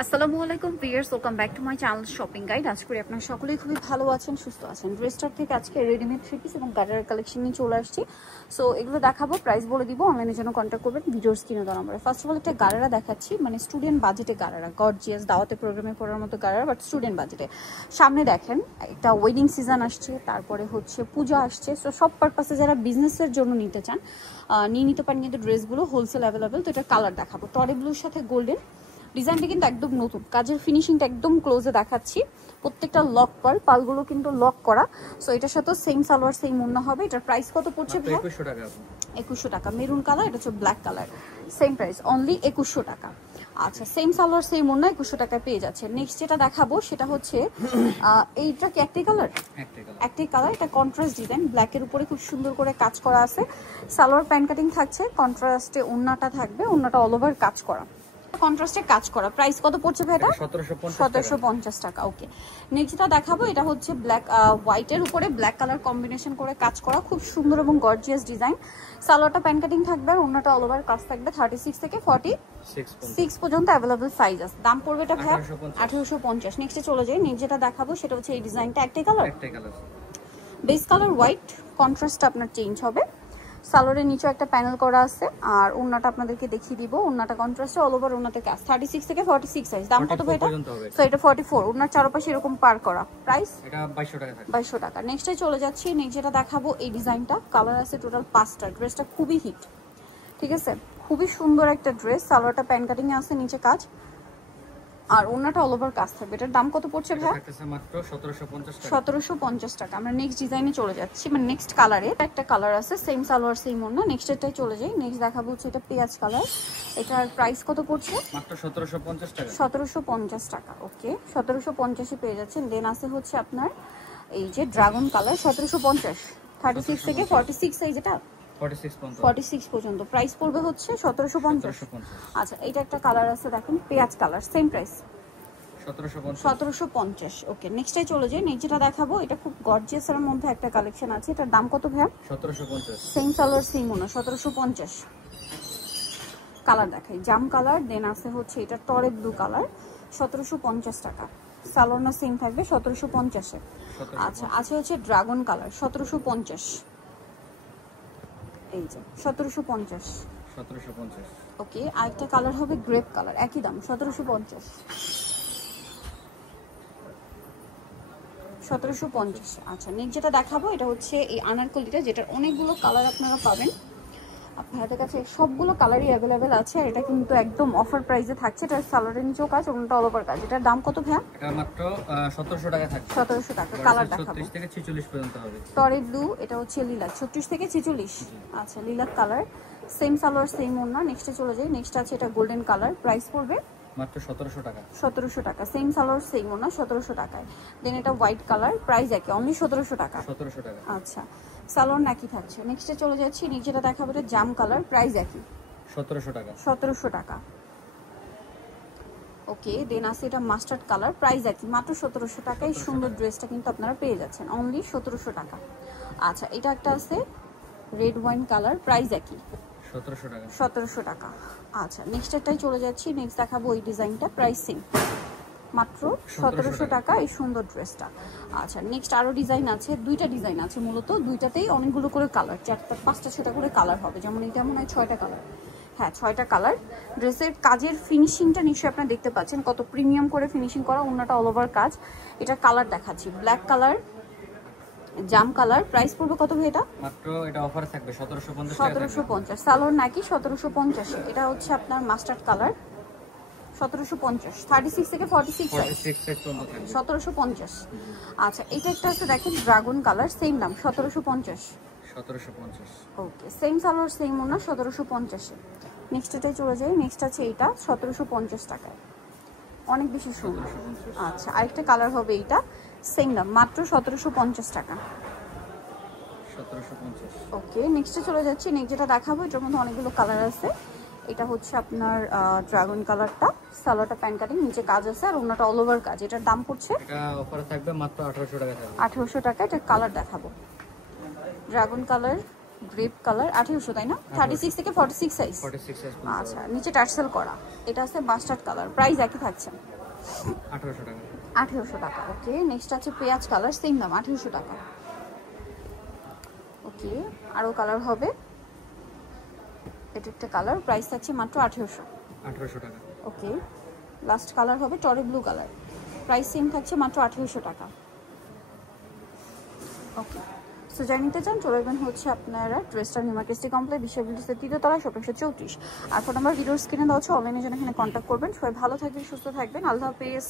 আসসালামু আলাইকুম viewers, welcome back to my channel shopping guide. আশা করি আপনারা সকলেই খুবই ভালো আছেন, সুস্থ আছেন। ড্রেসটার থেকে আজকে রেডিমেড থ্রি পিস এবং গার্ডারের কালেকশন নিয়ে চলে আসছি। সো এগুলো দেখাবো, প্রাইস বলে দিব, অনলাইনের জন্য কন্ট্যাক্ট করবেন ভিডিওর স্ক্রিনে দেওয়া নম্বরে। ফার্স্ট অফ অল একটা গারারা দেখাচ্ছি, মানে স্টুডেন্ট বাজেটে গারারা, গর্জিয়াস দাওয়াতে প্রোগ্রামে পড়ার মতো গারারা, বাট স্টুডেন্ট বাজেটে। সামনে দেখেন একটা ওয়েডিং সিজন আসছে, তারপরে হচ্ছে পূজা আসছে। সো সব পারপাসে যারা বিজনেসের জন্য নিতে চান নিয়ে নিতে পারেন কিন্তু ড্রেসগুলো হোলসেল অ্যাভেলেবেল। তো এটা কালার দেখাবো, টরে ব্লুর সাথে গোল্ডেন। ডিজাইনটা কিন্তু একদম নতুন, কাজের ফিনিশিংটা একদম ক্লোজে দেখাচ্ছি। প্রত্যেকটা লক পালগুলো কিন্তু লক করা। সো এটার সাথে সেম সালোয়ার সেম ওড়না হবে। এটার প্রাইস কত পড়ছে ভাই? 2100 টাকা। 2100 টাকা। মেরুন কালার, এটা হচ্ছে black colour, same price only 2100 টাকা। আচ্ছা, সেম সালোয়ার সেম ওড়না 2100 টাকায় পেয়ে যাচ্ছে। নেক্সট যেটা দেখাবো সেটা হচ্ছে এইটা কি একটাই কালার? একটাই কালার। এটা কন্ট্রাস্ট ডিজাইন, ব্ল্যাকের উপরে খুব সুন্দর করে কাজ করা আছে। সালোয়ার প্যান্ট কাটিং থাকছে, কন্ট্রাস্টে ওড়নাটা থাকবে, ওড়নাটা অল ওভার কাজ করা, কন্ট্রাস্টে কাজ করা। প্রাইস কত পড়ছে ভাই এটা? 1750 টাকা। ওকে, নেক্সট যেটা দেখাবো এটা হচ্ছে ব্ল্যাক হোয়াইটের উপরে ব্ল্যাক কালার কম্বিনেশন করে কাজ করা, খুব সুন্দর এবং গর্জিয়াস ডিজাইন। সালোয়ারটা প্যান্ট কাটিং থাকবে আর ওড়নাটা অল ওভার কাজ থাকবে। 36 থেকে 46 পর্যন্ত অ্যাভেলেবল সাইজ আছে। দাম পড়বে এটা ভাই 1850। নেক্সটে চলে যাই। নেক্সট যেটা দেখাবো সেটা হচ্ছে এই ডিজাইনটা, একটাই কালার, বেস কালার হোয়াইট, কন্ট্রাস্টটা আপনার চেঞ্জ হবে। সালোয়ারের নিচে একটা প্যানেল করা আছে আর ওন্নাটা আপনাদেরকে দেখিয়ে দিব। ওন্নাটা কন্ট্রাস্টে অল ওভার ওন্নাতে কাজ। 36 থেকে 46 সাইজ। দাম কত ভাই এটা? সো এটা 44। ওন্নার চারপাশে এরকম পার করা। প্রাইস এটা 2200 টাকা থাকবে। 2200 টাকা। নেক্সটে চলে যাচ্ছি। নেক্সট যেটা দেখাবো এই ডিজাইনটা, কালার আছে টোটাল 5টা। ড্রেসটা খুবই হিট, ঠিক আছে, খুবই সুন্দর একটা ড্রেস। সালোয়ারটা প্যান কাটিং এ আছে, নিচে কাজ আর ওন্নাটা অল ওভার কাজ থাকবে। এটার দাম কত পড়ছে ভাই? এটা মাত্র 1750 টাকা। 1750 টাকা। আমরা নেক্সট ডিজাইনে চলে যাচ্ছি, মানে নেক্সট কালারে একটা কালার আছে, সেম সালোয়ার সেম ওড়না। নেক্সট এটাই চলে যাই। নেক্সট দেখাবো হচ্ছে এটা পেঁয়াজ কালার। এটার প্রাইস কত পড়ছে? মাত্র 1750 টাকা। 1750 টাকা। ওকে, 1750 এ পেয়ে যাচ্ছেন। দেন আছে হচ্ছে আপনার এই যে ড্রাগন কালার, 1750, 36 থেকে 46 সাইজ। এটা 46 পর্যন্ত প্রাইস পড়বে হচ্ছে 1750। আচ্ছা, এটা একটা কালার আছে দেখেন, পেঁয়াজ কালার, সেম প্রাইস 1750। ওকে, নেক্সটটাই চলে যাই। নেক্সট যেটা দেখাবো এটা খুব গর্জিয়াস এর মধ্যে একটা কালেকশন আছে। এটার দাম কত ভাই? 1750। সেম কালার সেম ওনা, 1750। কালার দেখাই, জাম কালার। দেন আছে হচ্ছে এটা টরে ব্লু কালার, 1750 টাকা। সালোয়ার সেম থাকবে 1750 এ। আচ্ছা, আছে হচ্ছে ড্রাগন কালার, 1750। এই যে 1750। ওকে, আরেকটা কালার হবে গ্রেপ কালার, একই দাম 1750। 1750। আচ্ছা, নেক্সট যেটা দেখাবো এটা হচ্ছে এই আনারকলিটা, যেটার অনেকগুলো কালার আপনারা পাবেন। আপনাদের কাছে সবগুলো কালারই অ্যাভেলেবেল আছে আর এটা কিন্তু একদম অফার প্রাইসে থাকছে। এটা সালোয়ারের নিচেও কাজ, ওটা অল ওভার কাজ। এটার দাম কত ভাইয়া? এটা মাত্র 1700 টাকা থাকবে। 1700 টাকা। কালার দেখাবো 36 থেকে 46 পর্যন্ত হবে। টরে ব্লু, এটা হচ্ছে লিলাক, 36 থেকে 46। আচ্ছা, lilac colour, same salwar same ওড়না। নেক্সটে চলে যাই। নেক্সট আছে এটা গোল্ডেন কালার, প্রাইস পড়বে মাত্র 1700 টাকা। 1700 টাকা। সেম সালোয়ার সেম ওড়না, 1700 টাকায়। দেন এটা হোয়াইট কালার, প্রাইস একই, অনলি 1700 টাকা। 1700 টাকা। আচ্ছা, সালোয়ার নাকি থাকছে। নেক্সটে চলে যাচ্ছি। নিচে যেটা দেখাবো এটা জাম কালার, প্রাইস একই, 1700 টাকা। 1700 টাকা। ওকে, দেন আছে এটা মাস্টার্ড কালার, প্রাইস একই, মাত্র 1700 টাকায়। সুন্দর ড্রেসটা কিন্তু আপনারা পেয়ে যাচ্ছেন অনলি 1700 টাকা। আচ্ছা, এটা একটা আছে রেড ওয়াইন কালার, প্রাইস একই, 1700 টাকা। 1700 টাকা। আচ্ছা, নেক্সট একটাই চলে যাচ্ছি। নেক্সট দেখাবো এই ডিজাইনটা, প্রাইস সেম, মাত্র 1700 টাকা এই সুন্দর ড্রেসটা। আচ্ছা, নেক্সট আরো ডিজাইন আছে, দুইটা ডিজাইন আছে মূলত, দুইটাতেই অনেকগুলো করে কালার, 4টা 5টা 6টা করে কালার হবে। যেমন এটা মনে হয় 6টা কালার, হ্যাঁ 6টা কালার। ড্রেসের কাজের ফিনিশিংটা নিশ্চয়ই আপনারা দেখতে পাচ্ছেন, কত প্রিমিয়াম করে ফিনিশিং করা, ওন্নাটা অল ওভার কাজ। এটা কালার দেখাচ্ছি, ব্ল্যাক কালার, জাম কালার। প্রাইস পড়বে কত ভাই এটা? মাত্র এটা অফারে থাকবে 1750 টাকা। 1750। সালোয়ার নাকি 1750। এটা হচ্ছে আপনার মাস্টার্ড কালার, 1750, 36 থেকে 46 সাইজ, 1750। আচ্ছা, এটা একটা আছে দেখেন ড্রাগন কালার, সেম দাম 1750। ওকে, সেম সালোয়ার সেম ওনা, 1750 এ। নেক্সট এটাই চলে যাই। নেক্সট আছে এইটা 1750 টাকায়, অনেক বেশি সুন্দর। আচ্ছা, আরেকটা কালার হবে এইটা, সেম দাম, মাত্র 1750 টাকা। 1750। ওকে, নেক্সটে চলে যাচ্ছি। নেক্সট যেটা দেখাবো এটার মধ্যে অনেকগুলো কালার আছে। এটা হচ্ছে আপনার ড্রাগন কালারটা, সালোয়ারটা প্যান কাটিং, নিচে কাজ আছে আর ওন্নাটা অল ওভার কাজ। এটার দাম পড়ছে, এটা অফারে থাকবে মাত্র 1800 টাকা থাকবে। 1800 টাকা। এটা কালার দেখাবো, ড্রাগন কালার, গ্রেপ কালার 1800 তাই না? 36 থেকে 46 সাইজ। 46 সাইজ। আচ্ছা, নিচে টার্সেল করা। এটা আছে মাস্টার্ড কালার, প্রাইস একই থাকছে 1800 টাকা। 1800 টাকা। ওকে, নেক্সট আছে পেঁয়াজ কালার, সেম দাম 1800 টাকা। ওকে, আরো কালার হবে। এটা একটা কালার, প্রাইস থাকছে মাত্র 1800 টাকা। ওকে, লাস্ট কালার হবে টরে ব্লু কালার, প্রাইস সেম থাকছে মাত্র 1800 টাকা। ওকে, সো যাই নিতে চান চলে যাবেন হচ্ছে আপনারা ড্রেসটা নিউ মার্কেট সিটি কমপ্লেক্স বিশ্ববিদ্যালয়ের 3য় তলায় শপ 134। আর ফোন নাম্বার ভিডিওর স্ক্রিনে দেওয়া হচ্ছে, অনলাইনে জন্য এখানে কন্ট্যাক্ট করবেন। সবাই ভালো থাকবেন, সুস্থ থাকবেন, আল্লাহ হাফেজ।